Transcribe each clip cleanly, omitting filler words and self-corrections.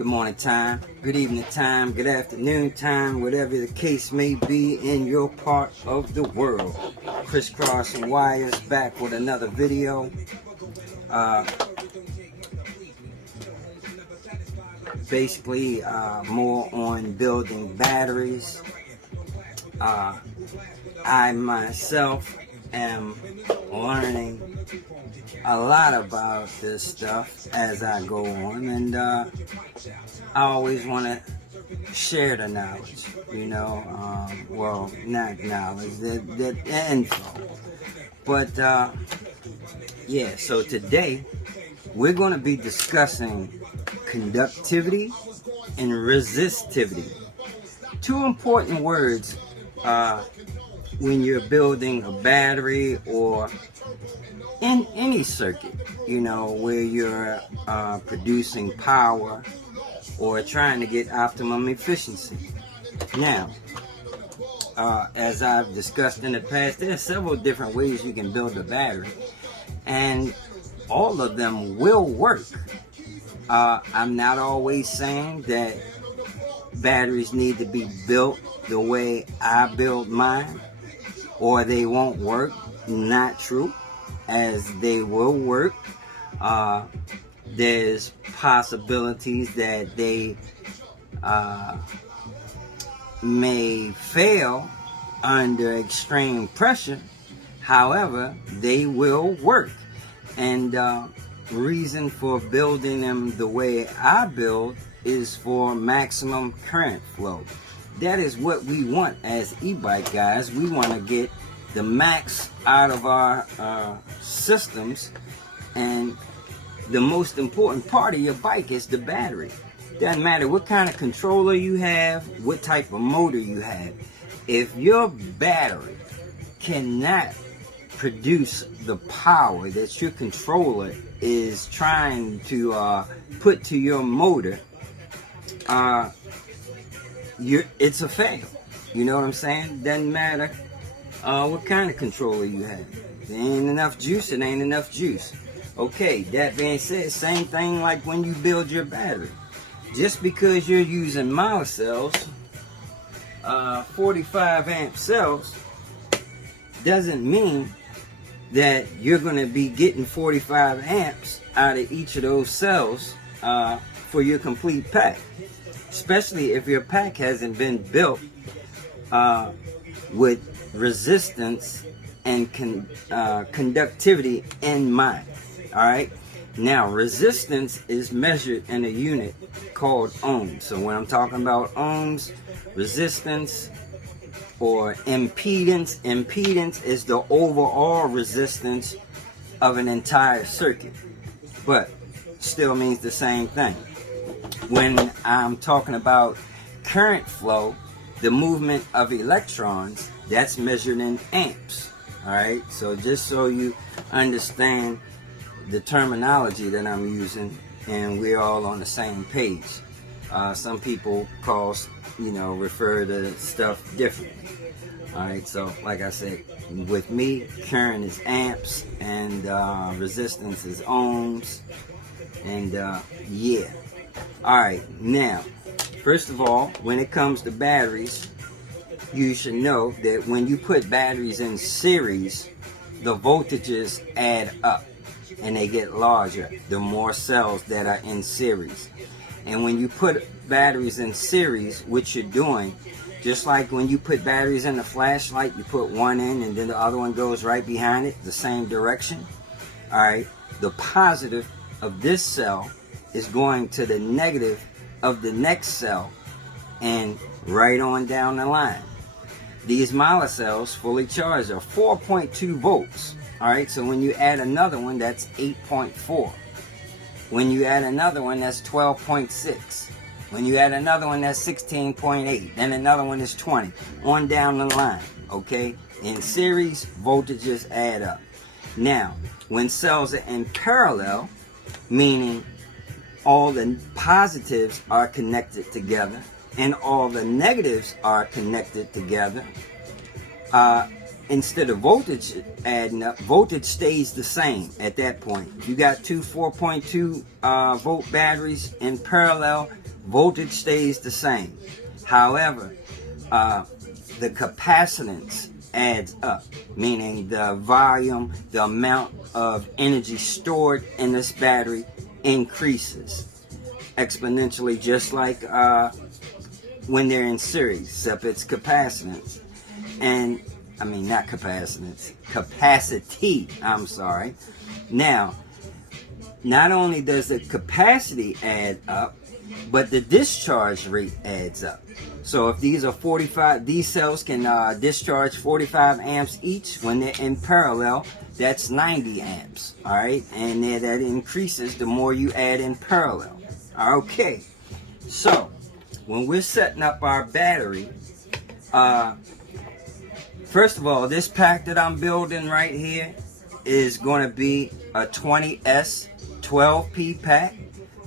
Good morning time, good evening time, good afternoon time, whatever the case may be in your part of the world. Crisscrossing Wires back with another video. Basically more on building batteries. I myself am learning a lot about this stuff as I go on, and I always want to share the knowledge, well, not knowledge, the info. But yeah, so today we're going to be discussing conductivity and resistivity. Two important words when you're building a battery or in any circuit, where you're producing power or trying to get optimum efficiency. Now, as I've discussed in the past, there are several different ways you can build a battery, and all of them will work. I'm not always saying that batteries need to be built the way I build mine, or they won't work. Not true, as they will work. There's possibilities that they may fail under extreme pressure. However, they will work. And reason for building them the way I build is for maximum current flow. That is what we want as e-bike guys. We want to get the max out of our systems, and the most important part of your bike is the battery. Doesn't matter what kind of controller you have, what type of motor you have. If your battery cannot produce the power that your controller is trying to put to your motor, it's a fail. You know what I'm saying? Doesn't matter what kind of controller you have. If there ain't enough juice, it ain't enough juice. Okay, that being said, same thing like when you build your battery. Just because you're using molicels, 45 amp cells, doesn't mean that you're going to be getting 45 amps out of each of those cells for your complete pack. Especially if your pack hasn't been built with resistance and conductivity in mind. Alright, now resistance is measured in a unit called ohms. So when I'm talking about ohms, resistance, or impedance is the overall resistance of an entire circuit, but still means the same thing. When I'm talking about current flow, the movement of electrons, that's measured in amps. Alright, so just so you understand the terminology that I'm using, and we're all on the same page. Some people refer to stuff differently. Alright, so like I said, with me, current is amps, and resistance is ohms, and yeah. Alright, now, first of all, when it comes to batteries, you should know that when you put batteries in series, the voltages add up and they get larger the more cells that are in series. And when you put batteries in series, what you're doing, just like when you put batteries in a flashlight, you put one in and then the other one goes right behind it, the same direction. Alright, the positive of this cell is going to the negative of the next cell and right on down the line. These molicels fully charged are 4.2 volts. Alright, so when you add another one, that's 8.4. When you add another one, that's 12.6. When you add another one, that's 16.8. Then another one is 20. On down the line, okay? In series, voltages add up. Now, when cells are in parallel, meaning all the positives are connected together and all the negatives are connected together, instead of voltage adding up, voltage stays the same at that point. You got two 4.2 volt batteries in parallel, voltage stays the same. However, the capacitance adds up, meaning the volume, the amount of energy stored in this battery increases exponentially, just like when they're in series, except it's capacitance. And I mean, not capacitance, capacity, I'm sorry. Now, not only does the capacity add up, but the discharge rate adds up. So if these are 45, these cells can discharge 45 amps each. When they're in parallel, that's 90 amps, all right? And that increases the more you add in parallel. Okay, so when we're setting up our battery, first of all, this pack that I'm building right here is going to be a 20S 12P pack.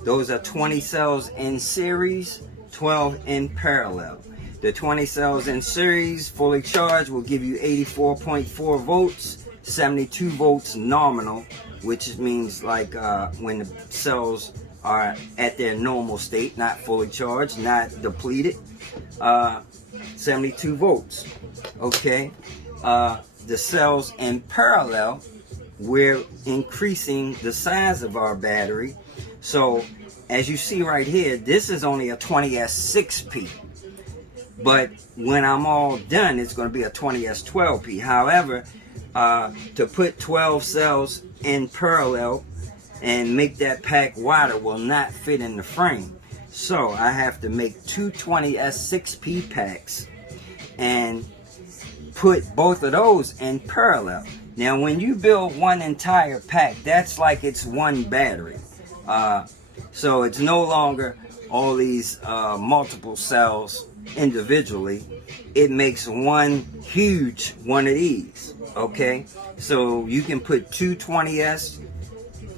Those are 20 cells in series, 12 in parallel. The 20 cells in series, fully charged, will give you 84.4 volts, 72 volts nominal, which means like when the cells are at their normal state, not fully charged, not depleted, 72 volts. Okay, the cells in parallel, we're increasing the size of our battery. So as you see right here, this is only a 20S 6P, but when I'm all done, it's going to be a 20S 12P. However, to put 12 cells in parallel and make that pack wider will not fit in the frame. So I have to make two 20S 6P packs and put both of those in parallel. Now when you build one entire pack, that's like it's one battery. So it's no longer all these multiple cells individually. It makes one huge one of these. Okay, so you can put two 20S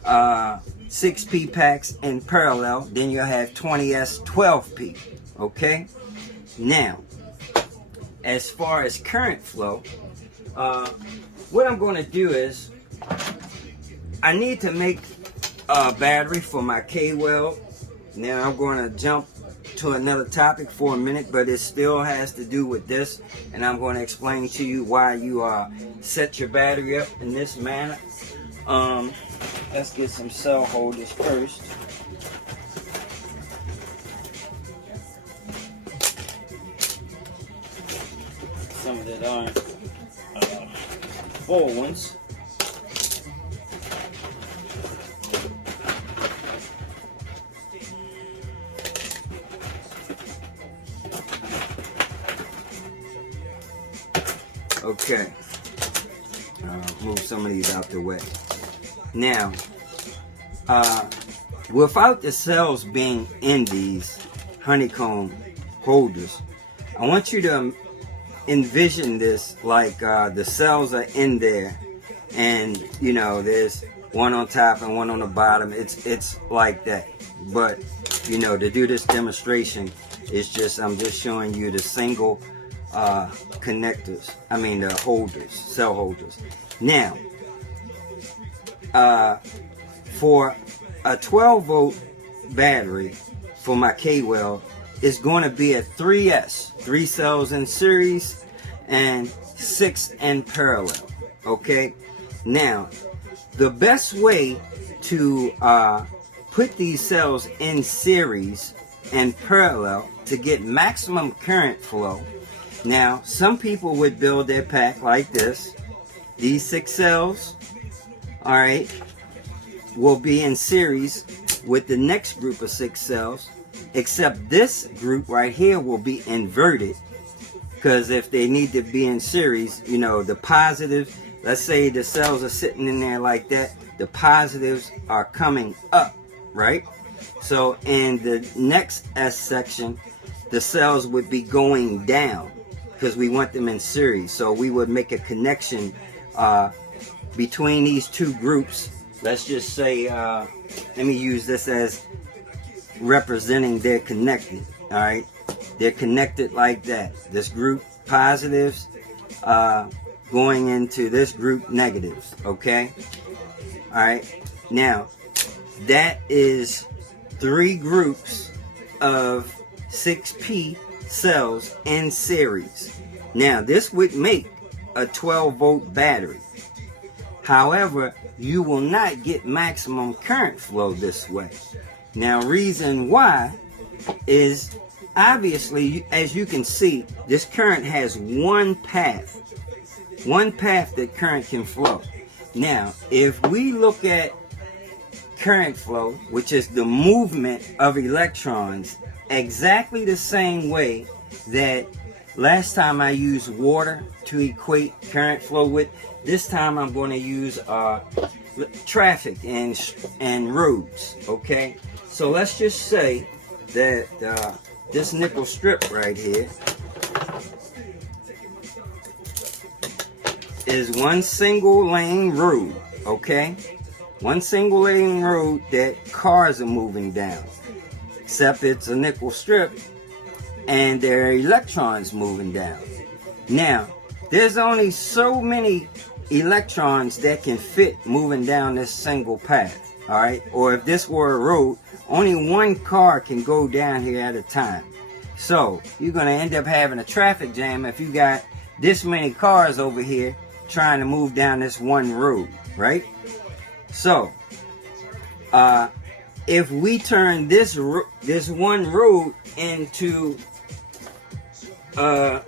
6P packs in parallel, then you'll have 20S 12P. Okay, now as far as current flow, what I'm going to do is I need to make a battery for my Kweld. Now I'm going to jump to another topic for a minute, but it still has to do with this, and I'm going to explain to you why you set your battery up in this manner. Let's get some cell holders first. Some that aren't full ones. Okay, move some of these out the way. Now, without the cells being in these honeycomb holders, I want you to envision this like the cells are in there, and you know there's one on top and one on the bottom. It's like that. But you know, to do this demonstration, it's just I'm just showing you the single connectors. I mean the holders, cell holders. Now, for a 12 volt battery for my Kweld, is going to be a 3S, 3 cells in series and 6 in parallel. Okay, now the best way to put these cells in series and parallel to get maximum current flow. Now some people would build their pack like this. These 6 cells, all right, will be in series with the next group of 6 cells, except this group right here will be inverted, because if they need to be in series, you know, the positive, let's say the cells are sitting in there like that, the positives are coming up, right? So in the next S section, the cells would be going down because we want them in series. So we would make a connection between these two groups. Let's just say, let me use this as representing they're connected. All right, they're connected like that. This group positives going into this group negatives. Okay, all right. Now that is 3 groups of 6P cells in series. Now, this would make a 12-volt battery. However, you will not get maximum current flow this way. Now, reason why is obviously, as you can see, this current has one path that current can flow. Now, if we look at current flow, which is the movement of electrons, exactly the same way that last time I used water to equate current flow with, this time I'm going to use traffic and roads. Okay, so let's just say that this nickel strip right here is one single lane road. Okay, one single lane road that cars are moving down, except it's a nickel strip and there are electrons moving down. Now, there's only so many electrons that can fit moving down this single path, all right? Or if this were a road, only one car can go down here at a time. So you're going to end up having a traffic jam if you got this many cars over here trying to move down this one road, right? So if we turn this one road into 1,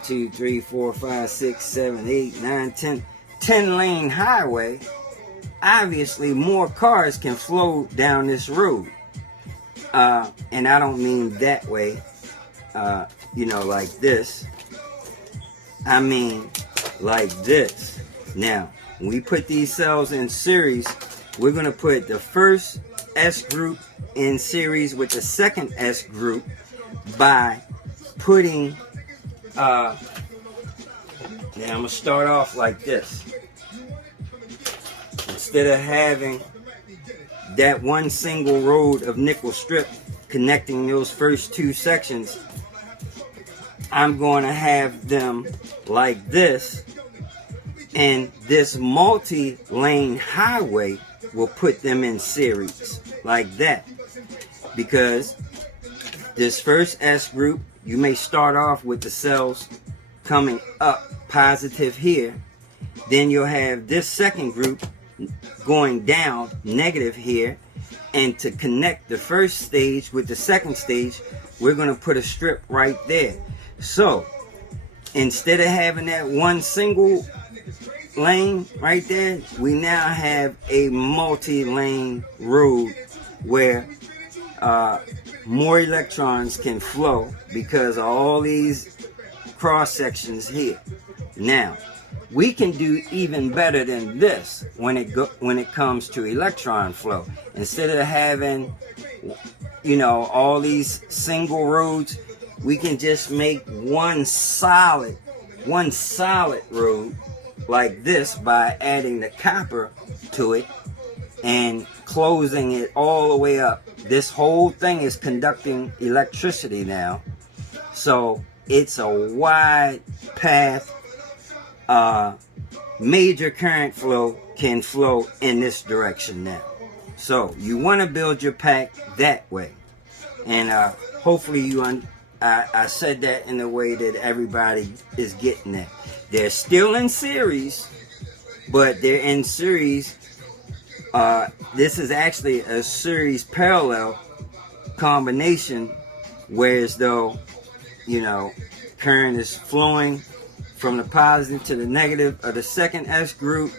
2, 3, 4, 5, 6, 7, 8, 9, 10 lane highway, obviously more cars can flow down this road. And I don't mean that way, you know, like this. I mean like this. Now, when we put these cells in series, we're going to put the first S group in series with the second S group by putting, now I'm going to start off like this. Instead of having that one single road of nickel strip connecting those first two sections, I'm going to have them like this, and this multi-lane highway will put them in series like that. Because this first S group, you may start off with the cells coming up positive here, then you'll have this second group going down negative here, and to connect the first stage with the second stage, we're going to put a strip right there. So instead of having that one single lane right there, we now have a multi-lane road where more electrons can flow because of all these cross sections here. Now, we can do even better than this when it comes to electron flow. Instead of having, you know, all these single roads, we can just make one solid road like this by adding the copper to it and closing it all the way up. This whole thing is conducting electricity now, so it's a wide path. Major current flow can flow in this direction now. So you want to build your pack that way, and hopefully I said that in a way that everybody is getting that. They're still in series, but they're in series. This is actually a series parallel combination, whereas though, you know, current is flowing from the positive to the negative of the second S group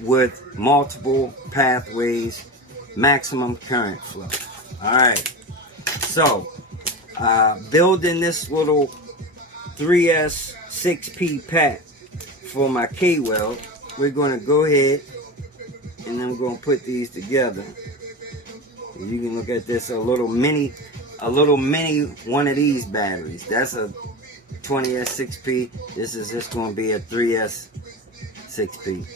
with multiple pathways, maximum current flow. All right, so building this little 3S 6P pack for my Kweld, we're going to go ahead and I'm going to put these together. You can look at this, a little mini one of these batteries. That's a 20S 6P. This is just going to be a 3S 6P.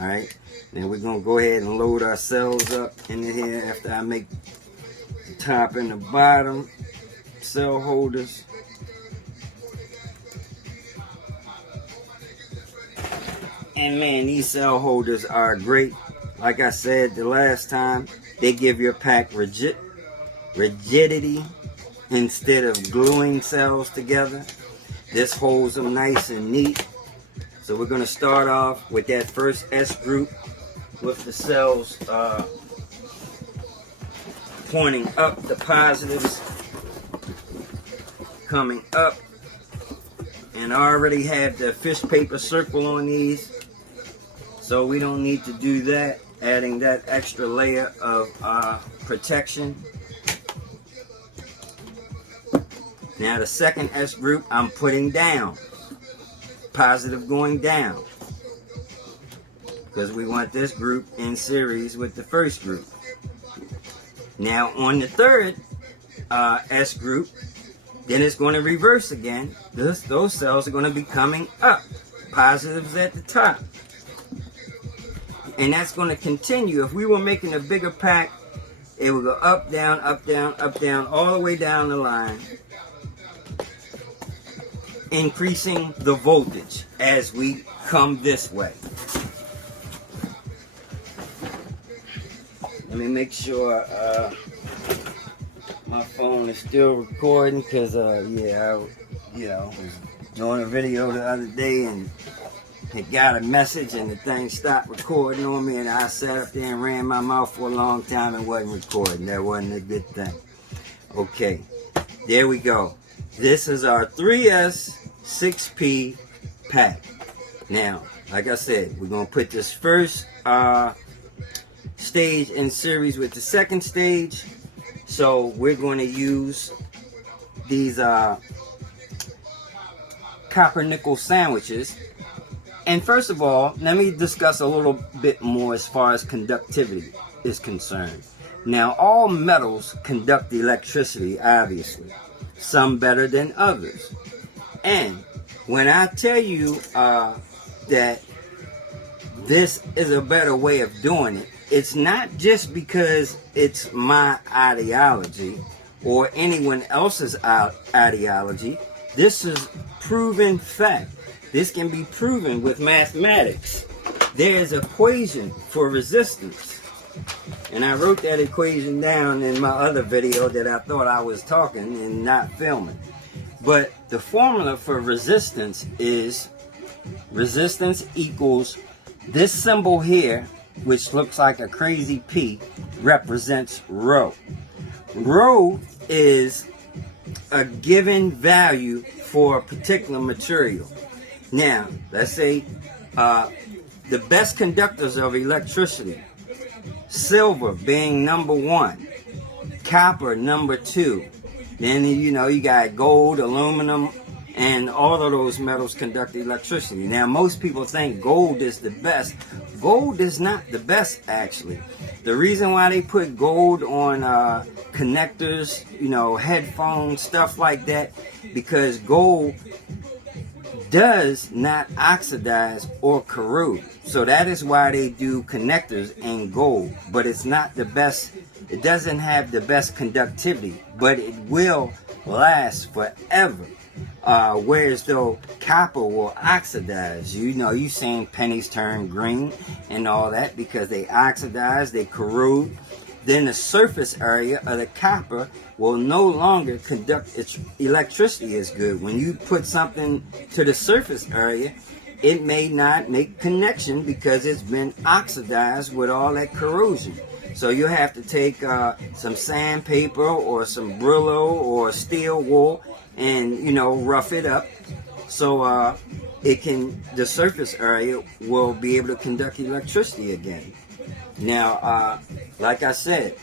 All right. Now we're going to go ahead and load our cells up into here after I make the top and the bottom cell holders. And man, these cell holders are great. Like I said the last time, They give your pack rigidity instead of gluing cells together. This holds them nice and neat. So we're going to start off with that first S group with the cells pointing up, the positives coming up. And I already have the fish paper circle on these, so we don't need to do that, adding that extra layer of protection. Now the second S group I'm putting down, positive going down, because we want this group in series with the first group. Now on the third S group, then it's going to reverse again. Those cells are going to be coming up, positives at the top. And that's going to continue. If we were making a bigger pack, it would go up, down, up, down, up, down, all the way down the line, increasing the voltage as we come this way. Let me make sure my phone is still recording, because yeah, I was doing a video the other day and it got a message and the thing stopped recording on me, and I sat up there and ran my mouth for a long time and wasn't recording. That wasn't a good thing. Okay, there we go. This is our 3S 6P pack. Now, like I said, we're going to put this first stage in series with the second stage. So we're going to use these copper nickel sandwiches. And first of all, let me discuss a little bit more as far as conductivity is concerned. Now, all metals conduct electricity, obviously. Some better than others. And when I tell you that this is a better way of doing it, it's not just because it's my ideology or anyone else's ideology. This is proven fact. This can be proven with mathematics. There's an equation for resistance. And I wrote that equation down in my other video that I thought I was talking and not filming. But the formula for resistance is resistance equals this symbol here, which looks like a crazy P, represents rho. Rho is a given value for a particular material. Now, let's say the best conductors of electricity, silver being number 1, copper number 2, then you got gold, aluminum, and all of those metals conduct electricity. Now, most people think gold is the best. Gold is not the best, actually. The reason why they put gold on connectors, headphones, stuff like that, because gold does not oxidize or corrode. So that is why they do connectors in gold. But it's not the best. It doesn't have the best conductivity, but it will last forever. Whereas though copper will oxidize, you seen pennies turn green and all that because they oxidize, they corrode. Then the surface area of the copper will no longer conduct its electricity as good. When you put something to the surface area, it may not make connection because it's been oxidized with all that corrosion. So you have to take some sandpaper or some Brillo or steel wool and rough it up so the surface area will be able to conduct electricity again. Now, like I said,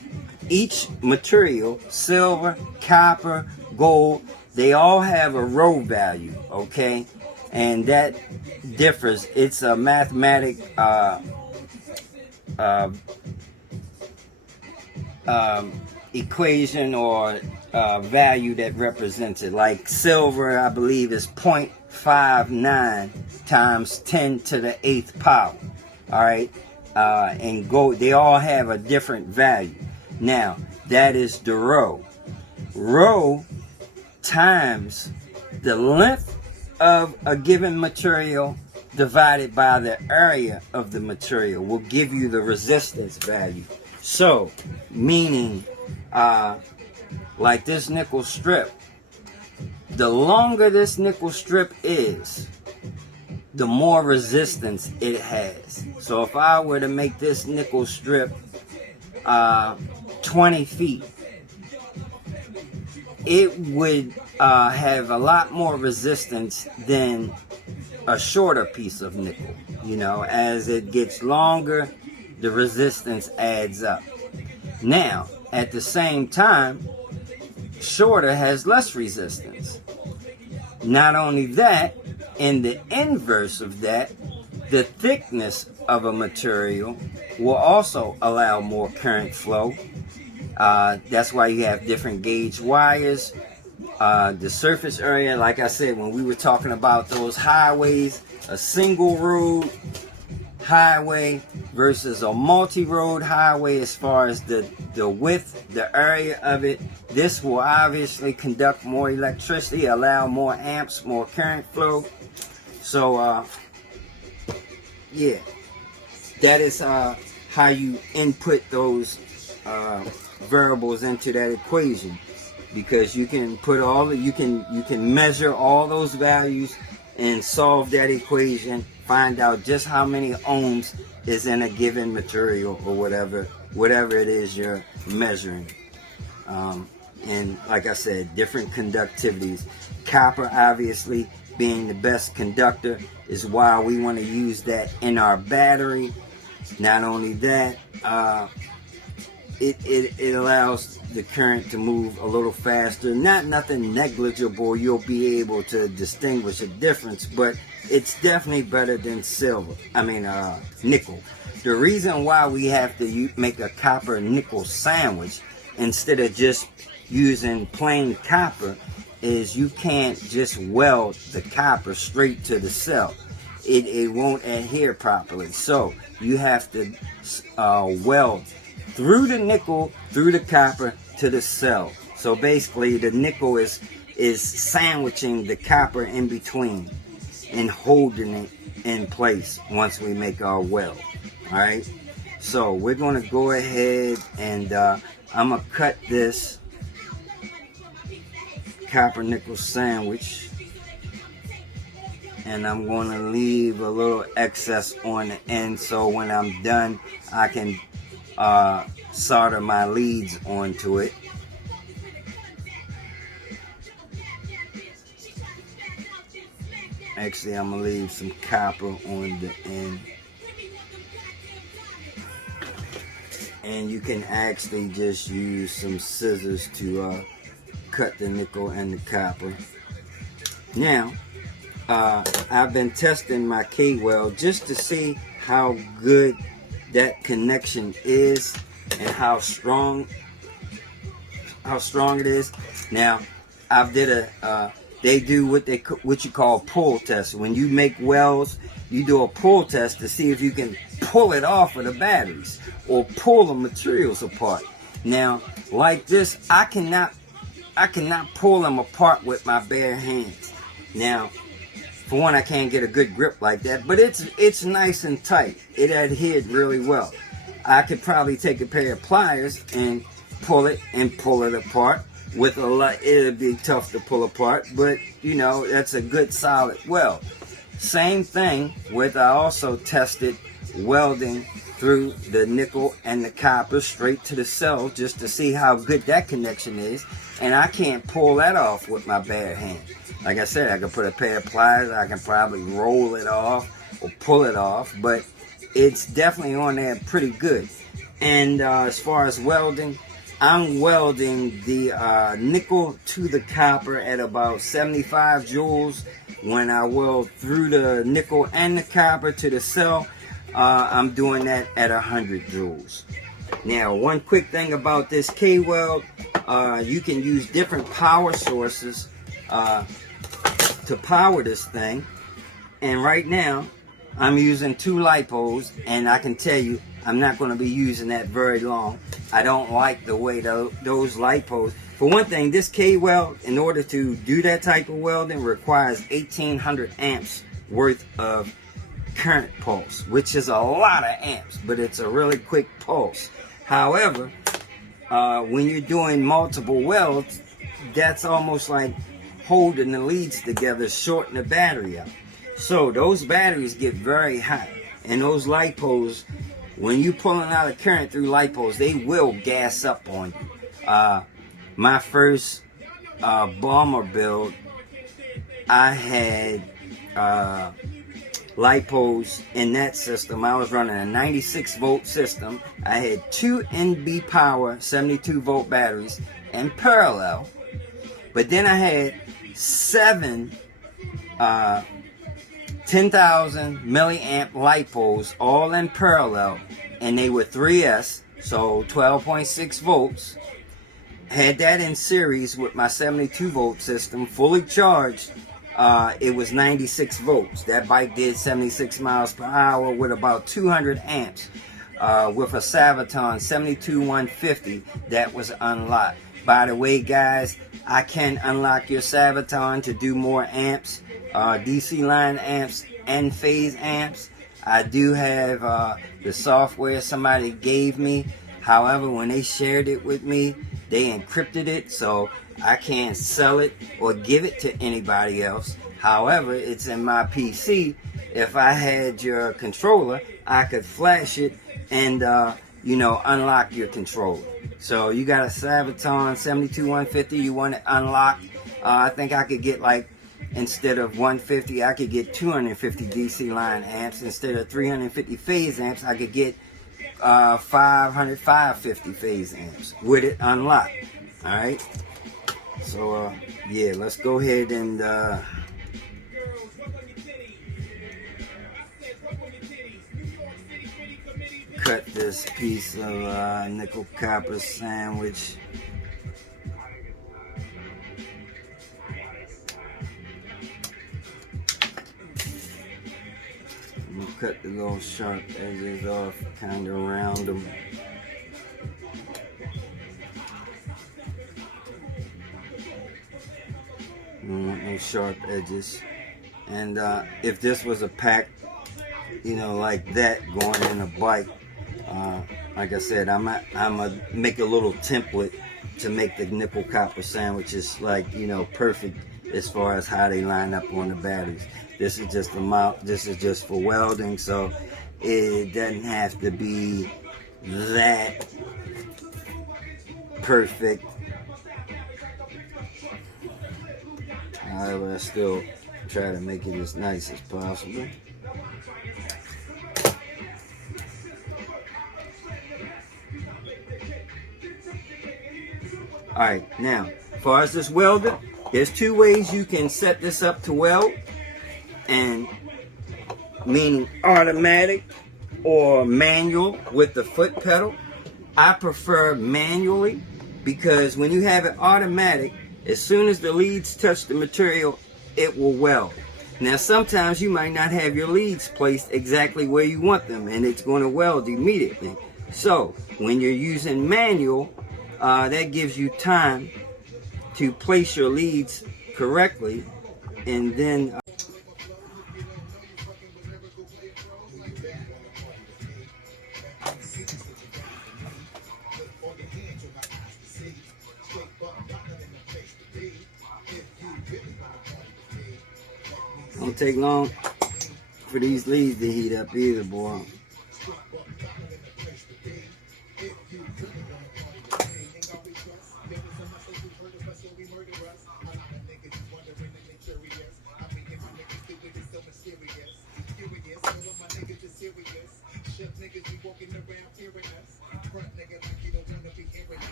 each material, silver, copper, gold, they all have a rho value, okay? And that differs. It's a mathematic equation or value that represents it. Like silver, I believe, is 0.59 times 10 to the 8th power. All right, and gold, they all have a different value. Now, that is the rho. Rho times the length of a given material divided by the area of the material will give you the resistance value. So, meaning, like this nickel strip, the longer this nickel strip is, the more resistance it has. So if I were to make this nickel strip 20 feet, it would have a lot more resistance than a shorter piece of nickel. You know, as it gets longer, the resistance adds up. Now, at the same time, shorter has less resistance. Not only that, in the inverse of that, the thickness of a material will also allow more current flow. That's why you have different gauge wires. The surface area, like I said, when we were talking about those highways, a single road highway versus a multi-road highway, as far as the width, the area of it, this will obviously conduct more electricity, allow more amps, more current flow. So yeah, that is how you input those variables into that equation, because you can put you can measure all those values and solve that equation, find out just how many ohms is in a given material or whatever it is you're measuring. And like I said, different conductivities. Copper, obviously, being the best conductor, is why we want to use that in our battery. Not only that, it allows the current to move a little faster. Nothing negligible. You'll be able to distinguish a difference, but it's definitely better than nickel. The reason why we have to make a copper nickel sandwich instead of just using plain copper is you can't just weld the copper straight to the cell. It won't adhere properly. So you have to weld through the nickel, through the copper to the cell. So basically the nickel is sandwiching the copper in between and holding it in place once we make our weld. Alright, so we're going to go ahead and I'm going to cut this copper nickel sandwich, and I'm going to leave a little excess on the end, so when I'm done I can solder my leads onto it. Actually, I'm going to leave some copper on the end. And you can actually just use some scissors to cut the nickel and the copper. Now, I've been testing my Kweld just to see how good that connection is and how strong it is. Now, they do what you call pull test. When you make welds, you do a pull test to see if you can pull it off of the batteries or pull the materials apart. Now, like this, I cannot pull them apart with my bare hands. Now, for one, I can't get a good grip like that, but it's nice and tight. It adhered really well. I could probably take a pair of pliers and pull it apart. With a lot, it'd be tough to pull apart, but you know, that's a good solid weld. Same thing with, I also tested welding through the nickel and the copper straight to the cell just to see how good that connection is, and I can't pull that off with my bare hand. Like I said, I could put a pair of pliers, I can probably roll it off or pull it off, but it's definitely on there pretty good. And as far as welding, I'm welding the nickel to the copper at about 75 joules. When I weld through the nickel and the copper to the cell, I'm doing that at 100 joules. Now, one quick thing about this Kweld, you can use different power sources to power this thing. And right now, I'm using 2 lipos, and I can tell you, I'm not going to be using that very long. I don't like the way those lipos. For one thing, this Kweld, in order to do that type of welding, requires 1800 amps worth of current pulse, which is a lot of amps, but it's a really quick pulse. However, when you're doing multiple welds, that's almost like holding the leads together, shorting the battery out. So those batteries get very hot, and those lipos, when you're pulling out a current through lipos, they will gas up on you. My first bomber build, I had lipos in that system. I was running a 96 volt system. I had 2 NB power 72 volt batteries in parallel, but then I had 7 10,000 milliamp lipos all in parallel, and they were 3S, so 12.6 volts. Had that in series with my 72 volt system, fully charged. It was 96 volts. That bike did 76 miles per hour with about 200 amps with a Saviton 72150 that was unlocked. By the way, guys, I can unlock your Saviton to do more amps, DC line amps and phase amps. I do have the software somebody gave me. However, when they shared it with me, they encrypted it, so I can't sell it or give it to anybody else. However, it's in my PC. If I had your controller, I could flash it and unlock your controller. So you got a Saviton 72150, you want it unlocked. I think I could get, like, instead of 150, I could get 250 DC line amps. Instead of 350 phase amps, I could get 550 phase amps with it unlocked. All right. So yeah, let's go ahead and cut this piece of nickel copper sandwich. Cut the little sharp edges off, kind of around them. You want no sharp edges. And if this was a pack, like that going in a bike, like I said, I'm gonna make a little template to make the nickel copper sandwiches, like, perfect as far as how they line up on the batteries. This is just this is just for welding, so it doesn't have to be that perfect. However, I still try to make it as nice as possible. Alright, now, as far as this welder, there's 2 ways you can set this up to weld, and meaning automatic or manual with the foot pedal. I prefer manually, because when you have it automatic, as soon as the leads touch the material, it will weld. Now, sometimes you might not have your leads placed exactly where you want them, and it's going to weld immediately. So when you're using manual, that gives you time to place your leads correctly, and then don't take long for these leads to heat up either, boy.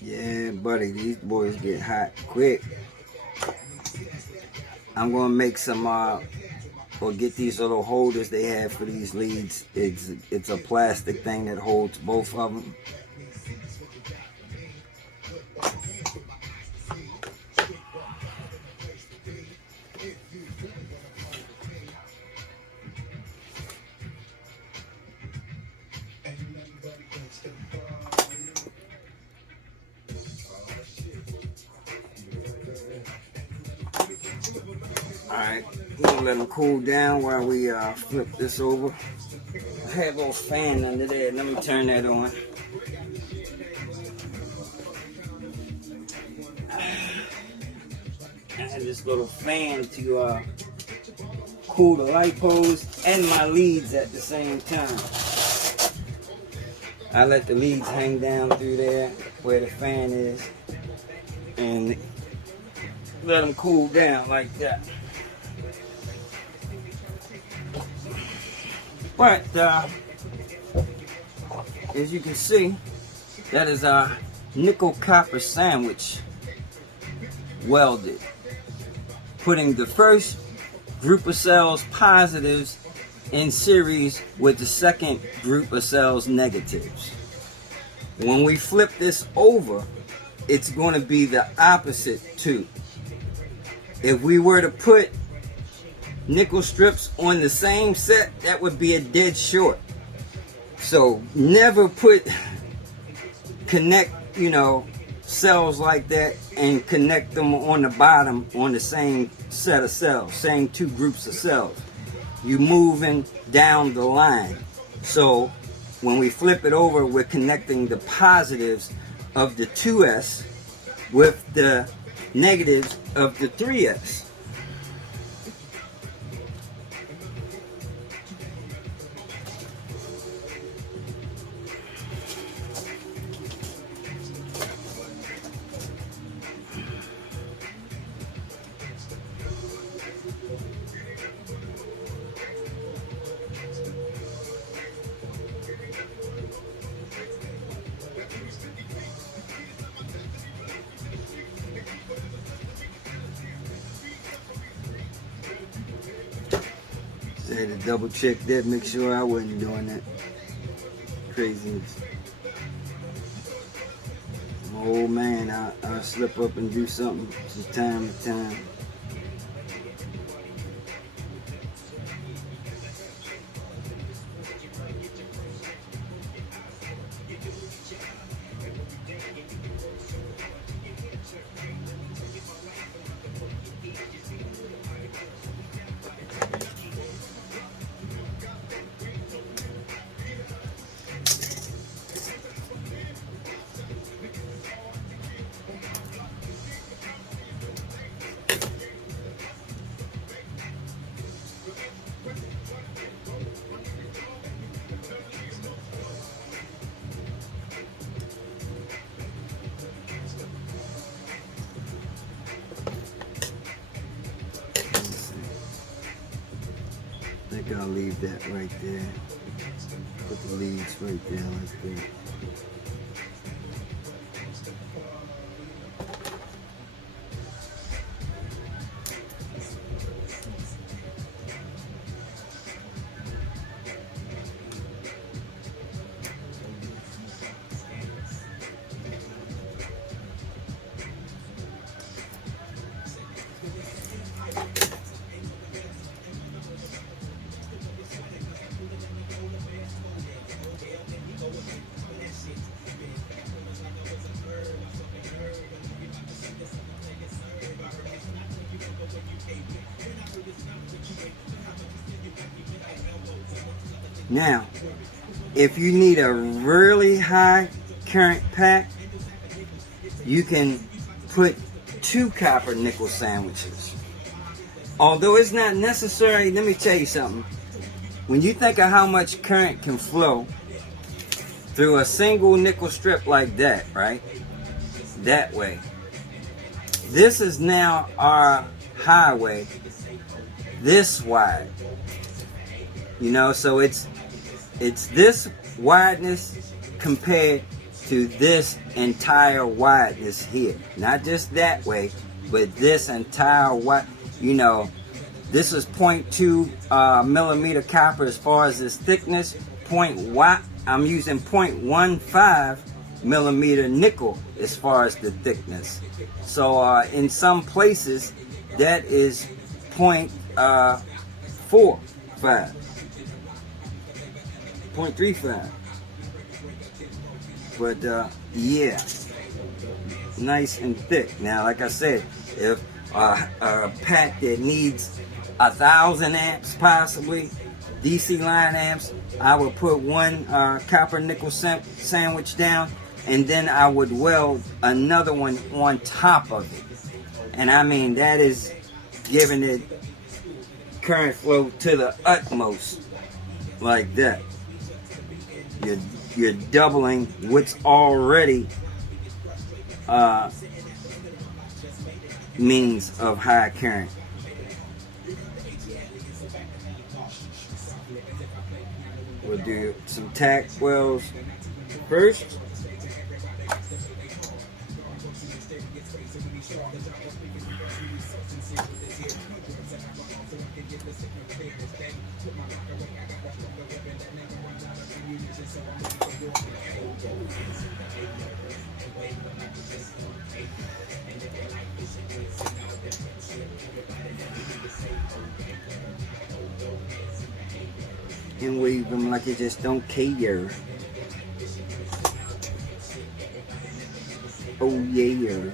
Yeah, buddy, these boys get hot quick. I'm going to make some, or get these little holders they have for these leads. It's a plastic thing that holds both of them. Alright, we're going to let them cool down while we flip this over. I have a little fan under there. Let me turn that on. I have this little fan to cool the light post and my leads at the same time. I let the leads hang down through there where the fan is and let them cool down like that. But as you can see, that is our nickel copper sandwich welded, putting the first group of cells positives in series with the second group of cells negatives. When we flip this over, it's going to be the opposite too. If we were to put nickel strips on the same set, that would be a dead short. So never connect, cells like that and connect them on the bottom on the same set of cells, same two groups of cells. You're moving down the line. So when we flip it over, we're connecting the positives of the 2s with the negatives of the 3s. I had to double check that, make sure I wasn't doing that craziness. I'm an old man, I slip up and do something from time to time. I think I'll leave that right there. Put the leads right there like that. Now, if you need a really high current pack, you can put 2 copper nickel sandwiches. Although it's not necessary, let me tell you something. When you think of how much current can flow through a single nickel strip like that, right? That way. This is now our highway, this wide. So it's this wideness compared to this entire wideness here. Not just that way, but this entire wide. you know, this is 0.2 millimeter copper as far as its thickness. I'm using 0.15 millimeter nickel as far as the thickness. So in some places that is 0.45, 0.35. But yeah, nice and thick. Now, like I said, if a pack that needs 1,000 amps, possibly DC line amps, I would put one copper nickel sandwich down, and then I would weld another one on top of it. And I mean, that is giving it current flow to the utmost, like that. You're doubling what's already means of high current. We'll do some tack welds first. And wave them like you just don't care. Oh yeah.